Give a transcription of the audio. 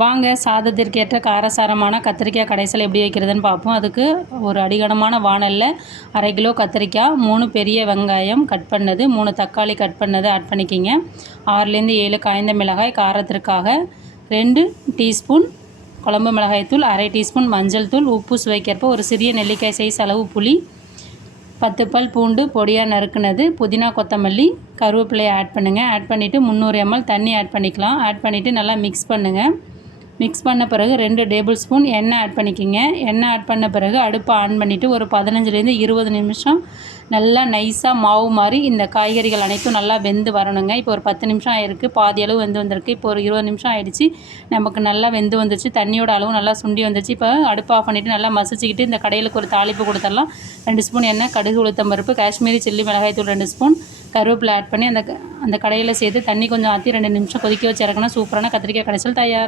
வாங்க சாதத்திற்கேற்ற காரசாரமான கத்திரிக்காய் கடைசல் எப்படி வைக்கிறதுன்னு பார்ப்போம். அதுக்கு ஒரு அடிகனமான வாணலில் 1/2 கிலோ கத்திரிக்காய், 3 பெரிய வெங்காயம் கட் பண்ணது, 3 தக்காளி கட் பண்ணது ஆட் பண்ணிக்கிங்க. 6லேருந்து 7 காய்ந்த மிளகாய் காரத்திற்காக, 2 டீஸ்பூன் குழம்பு மிளகாய்த்தூள், 1/2 டீஸ்பூன் மஞ்சள் தூள், உப்பு சுவைக்கேற்ப, ஒரு சிறிய நெல்லிக்காய் சைஸ் அளவு புளி, 10 பல் பூண்டு பொடியாக நறுக்குனது, புதினா கொத்தமல்லி, கருவேப்பிலையை ஆட் பண்ணுங்கள். ஆட் பண்ணிவிட்டு 300 ml தண்ணி ஆட் பண்ணிக்கலாம். ஆட் பண்ணிவிட்டு நல்லா மிக்ஸ் பண்ணுங்கள். மிக்ஸ் பண்ண பிறகு 2 டேபிள் ஸ்பூன் எண்ணெய் ஆட் பண்ணிக்கிங்க. எண்ணெய் ஆட் பண்ண பிறகு அடுப்பை ஆன் பண்ணிவிட்டு ஒரு 15லேருந்து 20 நிமிஷம் நல்லா நைஸாக மாவு மாதிரி இந்த காய்கறிகள் அனைத்தும் நல்லா வெந்து வரணுங்க. இப்போ ஒரு 10 நிமிஷம் ஆகிருக்கு, பாதி அளவு வெந்து வந்திருக்கு. இப்போ ஒரு 20 நிமிஷம் ஆகிடுச்சு, நமக்கு நல்லா வெந்து வந்துருச்சு. தண்ணியோட அளவு நல்லா சுண்டி வந்துருச்சு. இப்போ அடுப்பை ஆஃப் பண்ணிவிட்டு நல்லா மசிச்சுக்கிட்டு இந்த கடையிலுக்கு ஒரு தாளிப்பு கொடுத்துடலாம். 2 ஸ்பூன் எண்ணெய், கடுகு, உளுத்தம் பருப்பு, காஷ்மீரி சில்லி மிளகாய்த்தூள் 2 ஸ்பூன், கருவேப்பிலை ஆட் பண்ணி அந்த கடையில் சேர்த்து தண்ணி கொஞ்சம் ஆற்றி 2 நிமிஷம் கொதிக்க வச்சு இறக்குனா சூப்பரான கத்திரிக்காய் கடைசல் தயார்.